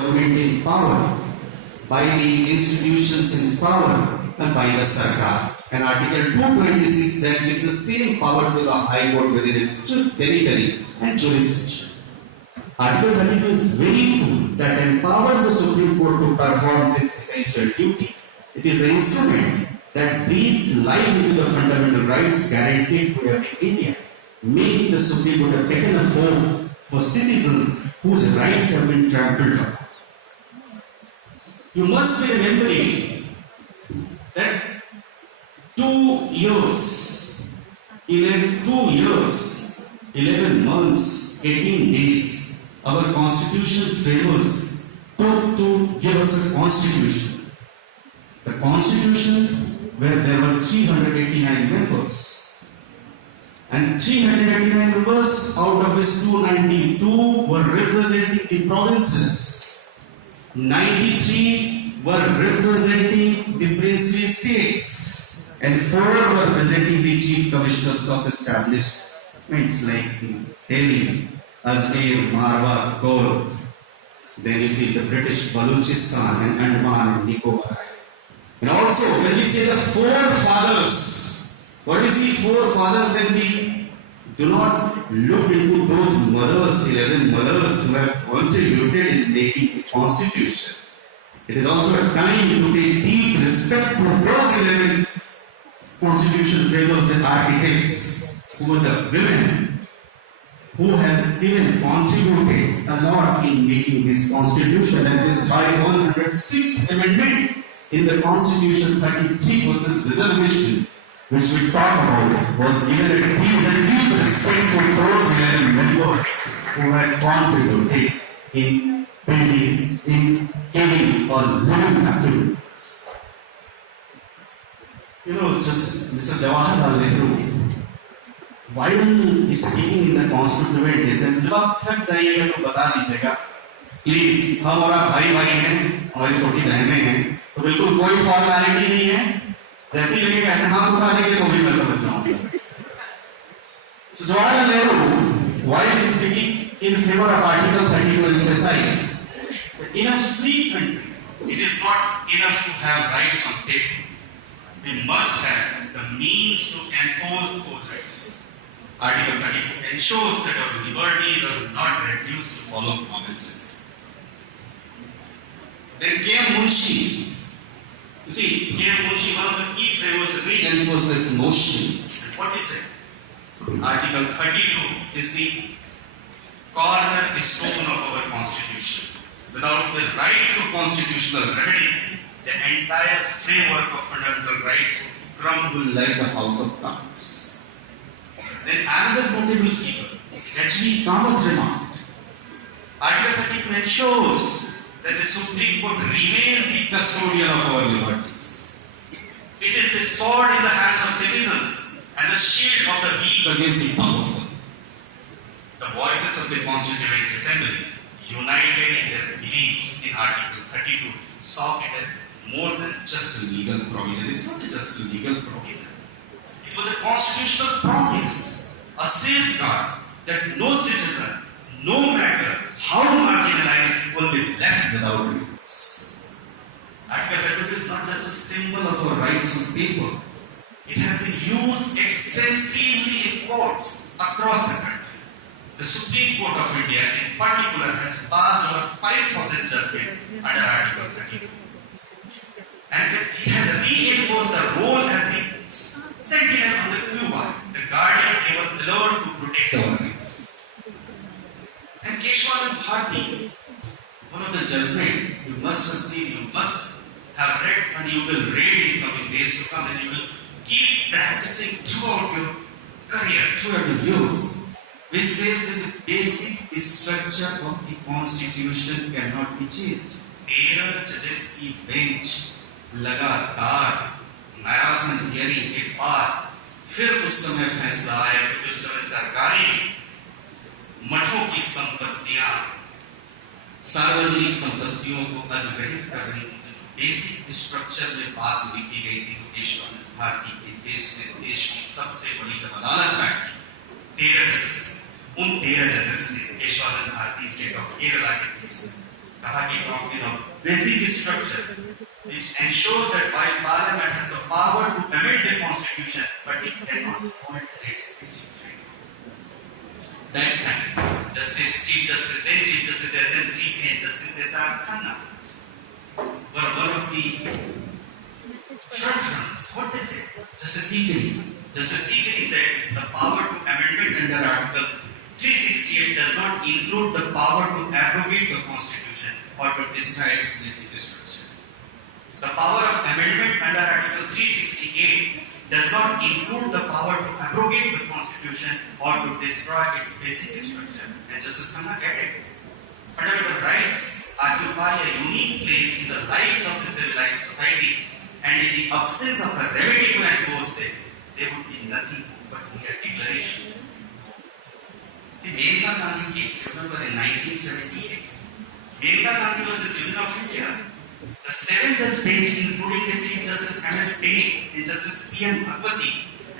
government in power, by the institutions in power, and by the Sarkar. And Article 226 that gives the same power to the High Court within its territory and jurisdiction. Article 32 is very true that empowers the Supreme Court to perform this essential duty. It is the instrument that breathes life into the fundamental rights guaranteed to every Indian, making the Supreme Court a beacon of hope for citizens whose rights have been trampled upon. You must be remembering that 2 years, 11 months, 18 days, our constitution framers took to give us a constitution. The constitution where there were 389 members. And 389 members, out of which 292 were representing the provinces. 93 were representing the princely states. And 4 were representing the chief commissioners of establishments like Delhi, Ajmer, Marwa, Gaur. Then you see the British Baluchistan and Andaman and Nicobar. And also, when we say the 4 fathers, what we see 4 fathers, then we do not look into those mothers, 11 mothers who have contributed in making the constitution. It is also a time to pay deep respect to those 11 constitution framers, the architects, who are the women, who has even contributed a lot in making this constitution. And this by 106th amendment in the constitution, 33% reservation, which we talk about, was given a deep respect to those 11 members who had contributed in building, in giving or living activities. You know, just Mr. Jawaharlal Nehru, while speaking in the Constituent Assembly, जब आप थक जाइएगा तो बता दीजिएगा, please हम और आप भाई भाई हैं, हमारी छोटी बहनें हैं, तो बिल्कुल कोई फॉर्मेलिटी नहीं है, जैसे ही लगेगा ऐसे हाथ उठा देंगे तो भी मैं समझ जाऊंगा. So Jawaharlal Nehru, while speaking in favor of Article 32, emphasized that in a free country, it is not enough to have rights on paper. We must have the means to enforce those rights. Article 32 ensures that our liberties are not reduced to hollow promises. Then K.M. Munshi, you see, K.M. Munshi, one of the key framers, reinforced this notion. What is it? Article 32 is the cornerstone of our constitution. Without the right to constitutional remedies, the entire framework of fundamental rights would crumble like a house of cards. Then another notable figure, H.V. Kamath remarked, Article 32 ensures that the Supreme Court remains the custodian of our liberties. It is the sword in the hands of citizens and the shield of the weak against the powerful. The voices of the Constituent Assembly, united in their belief in Article 32, saw it as more than just a legal provision. It's not just a legal provision. It was a constitutional promise, a safeguard that no citizen, no matter how marginalized, will be left without recourse. Article 32 is not just a symbol of our rights on paper. It has been used extensively in courts across the country. The Supreme Court of India in particular has passed over 5,000 judgments under Article 32. And it has reinforced the role as the sentinel on the quay, the guardian ever alert to protect our rights. And Keshwanan Bharti, one of the judgments you must have seen, you must have read, and you will read in coming days to come, and you will keep practicing throughout your career, throughout your years, which says that the basic structure of the Constitution cannot be changed. 13 judges की bench लगातार marathon hearing के बाद फिर उस समय फैसला आया कि उस समय सरकारी मठों की संपत्तियां, सार्वजनिक संपत्तियों को अधिग्रहित करने की जो बेसिक स्ट्रक्चर में बात लिखी गई थी, तो केशवानंद भारती के केस में देश की सबसे बड़ी जब अदालत बैठी 13 जजेस, उन 13 जजेस ने केशवानंद भारती स्टेट ऑफ केरला के केस में कहा कि basic structure which ensures that while Parliament has the power to amend the Constitution, but it cannot alter its basic frame. That time, Chief Justice, then Chief Justice S.N. C and Justice H.R. Khanna were one of the front runners. What they said? Justice Sikri said the power to amendment under Article 368 does not include the power to abrogate the Constitution or to destroy its basic structure. The power of amendment under Article 368 does not include the power to abrogate the Constitution or to destroy its basic structure. And Justice Khanna added, fundamental rights occupy a unique place in the lives of the civilized society, and in the absence of a remedy to enforce them, they would be nothing but mere declarations. See, Mehrka Gandhi case, remember in 1978, Mehrka Gandhi was the Union of India. The 7-judge bench, including the Chief Justice M.F. Pei and Justice P.N. Bhagwati,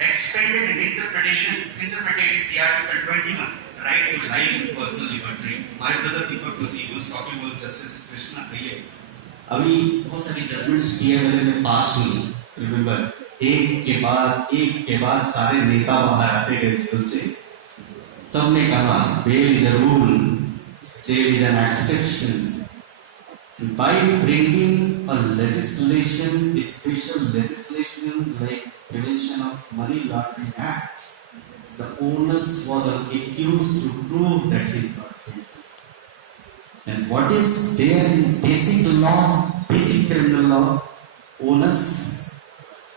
expanded and interpreted the Article 21, right to life and personal liberty. My brother Deepak was talking about Justice Krishna Murari. अभी बहुत सारी judgements PML में पास हुई, remember, एक के बाद सारे नेता बाहर आते गए जेल से, सबने कहा bail is a rule, jail is an exception. By bringing a legislation, a special legislation like Prevention of Money Laundering Act, the onus was on accused to prove that he is not guilty. And what is there in basic law, basic criminal law? Onus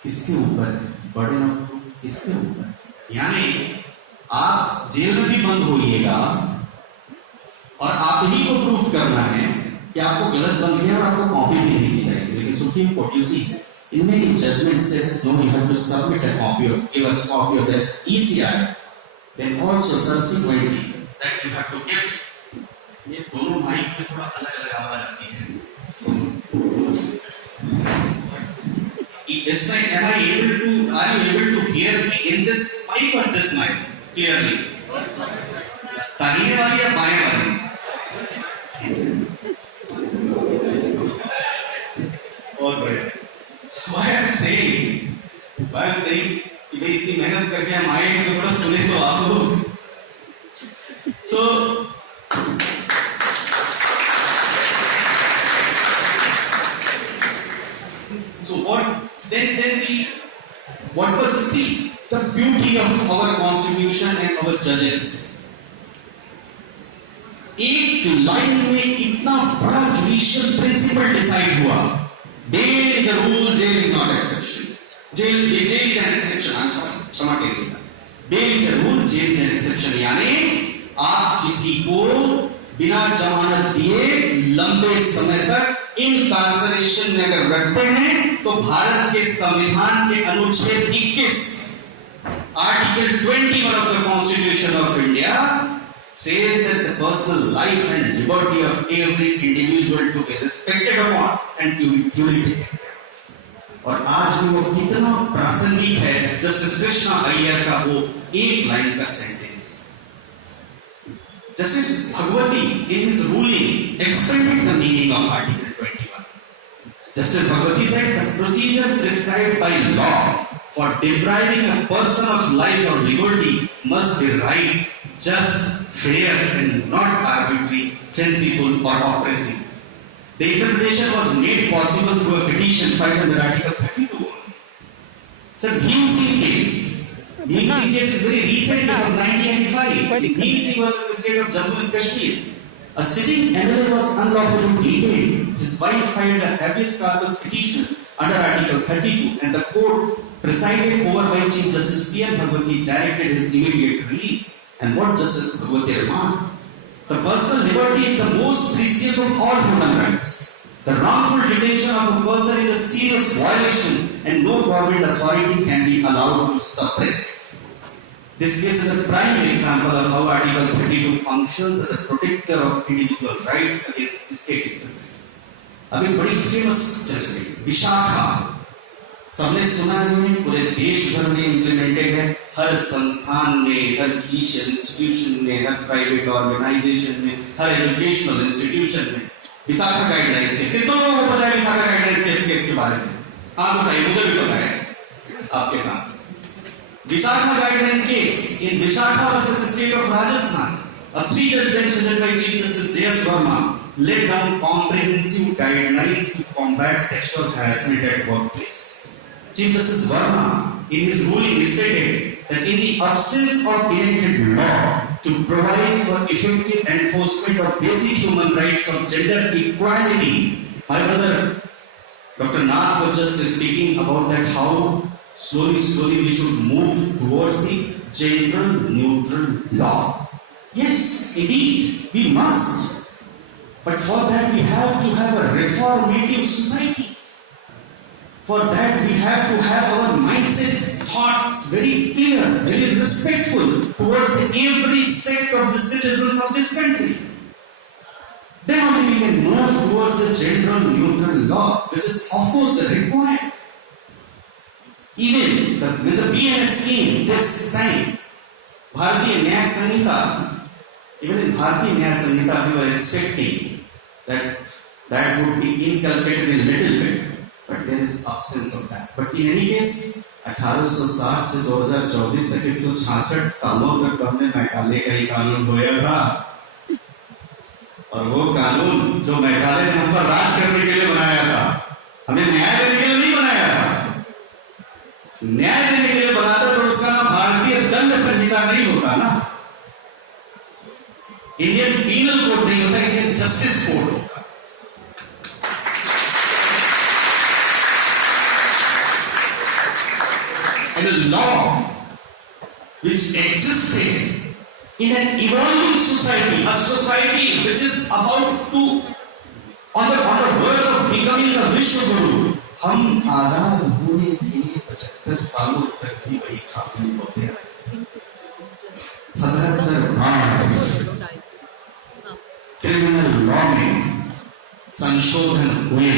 किसके ऊपर है? Burden of proof किसके ऊपर? यानी आप jail में भी बंद होइएगा और आप ही को प्रूफ करना है कि आपको गलत बंद किया और आपको कॉपी भी नहीं दी जाएगी. लेकिन Supreme Court you see in many judgments says no, you have to submit a copy of give us copy of this ECI. Then also subsequently that you have to give. ये दोनों mic में थोड़ा अलग आवाज आती है. Is like, are you able to hear me in this mic or this mic clearly? दाहिने वाली या बाएं वाली? बहुत बढ़िया. Why I'm saying कि भाई इतनी मेहनत करके हम आए हैं तो थोड़ा सुने तो आप लोग. So what was the beauty of our constitution and our judges? एक लाइन में इतना बड़ा जुडिशियल प्रिंसिपल डिसाइड हुआ. Bail is a rule, jail is not exception. Jail is an exception. I'm sorry, क्षमा करिएगा. Bail is a rule, jail is an exception. यानी आप किसी को बिना जमानत दिए लंबे समय तक इनकार्सरेशन में अगर रखते हैं तो भारत के संविधान के अनुच्छेद 21 article 21 of the Constitution of India says that the personal life and liberty of every individual to be respected upon and to be duly taken care of. और आज भी वो कितना प्रासंगिक है जस्टिस कृष्णा अय्यर का वो एक लाइन का sentence. Justice Bhagwati in his ruling expanded the meaning of Article 21. Justice Bhagwati said the procedure prescribed by law for depriving a person of life or liberty must be right, just, fair and not arbitrary, fanciful or oppressive. The interpretation was made possible through a petition filed under Article 32. So, Bhim Singh case is very recent, case of 1995. In Bhim Singh versus the state of Jammu and Kashmir, a sitting MLA was unlawfully detained. His wife filed a habeas corpus petition under Article 32, and the court, presided over by Chief Justice P.M. Bhagwati, directed his immediate release. And what Justice Bhagwati remarked? The personal liberty is the most precious of all human rights. The wrongful detention of a person is a serious violation, and no government authority can be allowed to suppress it. This case is a prime example of how Article 32 functions as a protector of individual rights against state excesses. अभी बड़ी famous judgement Vishakha सबने सुना है, पूरे देश भर में implemented है. हर संस्थान में, हर जुडिशियल इंस्टीट्यूशन में, हर प्राइवेट ऑर्गेनाइजेशन में, हर एजुकेशनल इंस्टीट्यूशन में विशाखा गाइडलाइंस केस, कितनों लोगों को पता है विशाखा गाइडलाइंस केस के बारे में? आप बताइए, मुझे भी पता है आपके साथ। Vishakha guideline case in Vishakha versus state of Rajasthan, a three-judge bench headed by Chief Justice J.S. Verma laid down comprehensive guidelines to combat sexual harassment at workplace. Chief Justice Verma, in his ruling, stated that in the absence of enacted law to provide for effective enforcement of basic human rights of gender equality, my brother Dr. Nath was just speaking about that how slowly we should move towards the gender neutral law. Yes, indeed, we must. But for that we have to have a reformative society. For that we have to have our mindset, thoughts very clear, very respectful towards every sect of the citizens of this country. Then only we can move towards the gender neutral law, which is of course required. Even with the BNS scheme this time, Bharatiya Nyaya Sanhita, even in Bharatiya Nyaya Sanhita we were expecting that would be inculcated a little bit, but there is absence of that. But in any case, 1860 से 2024 तक 166 सालों तक हमने Macaulay का ही कानून होया था, और वो कानून जो मैकाले ने हम पर राज करने के लिए बनाया था, हमें न्याय देने के लिए नहीं बनाया था। न्याय देने के लिए बना था तो उसका नाम भारतीय दंड संहिता नहीं होता ना, इंडियन पीनल कोड नहीं होता, इंडियन जस्टिस कोड होता। And a law which existed in an evolving society, a society which is about to on the verge of becoming a Vishwa Guru, हम आजाद होने के 75 सालों तक भी वही कानून होते रहे। 77 बार क्रिमिनल लॉ में संशोधन हुए,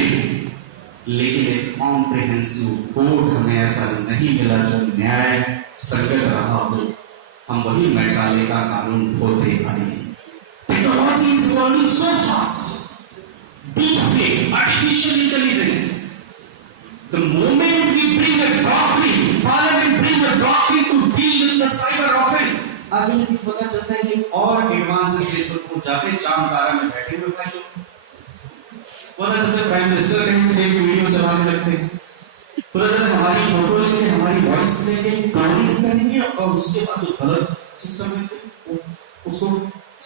लेकिन एक कॉम्प्रिहेंसिव कोड हमें ऐसा नहीं मिला जो न्याय संगत रहा हो। हम वही मैकाले का कानून होते आए। Technology is evolving so fast, deep fake, artificial intelligence. The moment we bring a doctrine, Parliament bring a doctrine to deal with the cyber offense, आगे नहीं पता चलता है कि और एडवांस स्टेज पर पहुंच जाते हैं। चांद तारा में बैठे हुए भाई लोग, पता चलता है प्राइम मिनिस्टर कहीं एक वीडियो चलाने लगते हैं, पता चलता है हमारी फोटो लेंगे, हमारी वॉइस लेंगे, क्लोनिंग करेंगे, और उसके बाद जो गलत सिस्टम है उसको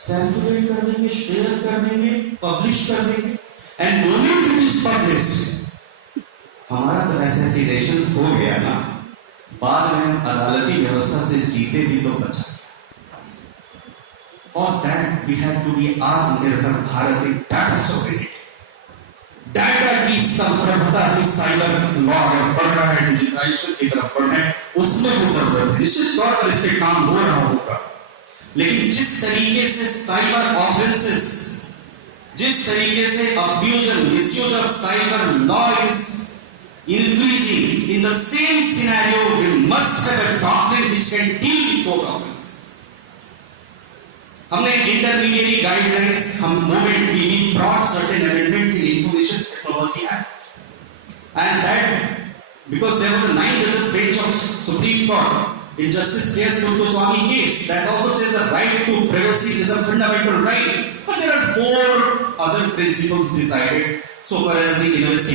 सर्कुलेट कर देंगे, शेयर कर देंगे, पब्लिश कर देंगे। End moment it is published, हमारा तो असैसिनेशन हो गया ना, बाद में अदालती व्यवस्था से जीते भी तो बचा। For that we have to be आत्मनिर्भर Bharat in data sovereignty। Data की संप्रभुता की साइबर लॉ अगर बढ़ रहा है, डिजिटाइजेशन की तरफ बढ़ रहा है, उसमें भी जरूरत है। निश्चित तौर पर इस पे काम हो रहा होगा, लेकिन जिस तरीके से साइबर ऑफेंसेस, जिस तरीके से abuse and misuse of cyber law is increasing, in the same scenario we must have a doctrine which can deal with both offenses। हमने intermediary guidelines, हम moment we brought certain amendments in Information Technology Act, and that because there was a 9 judges bench of Supreme Court in Justice K.s. Swami case that also says the right to privacy is a fundamental right, but there are 4 other principles decided so far as the investigation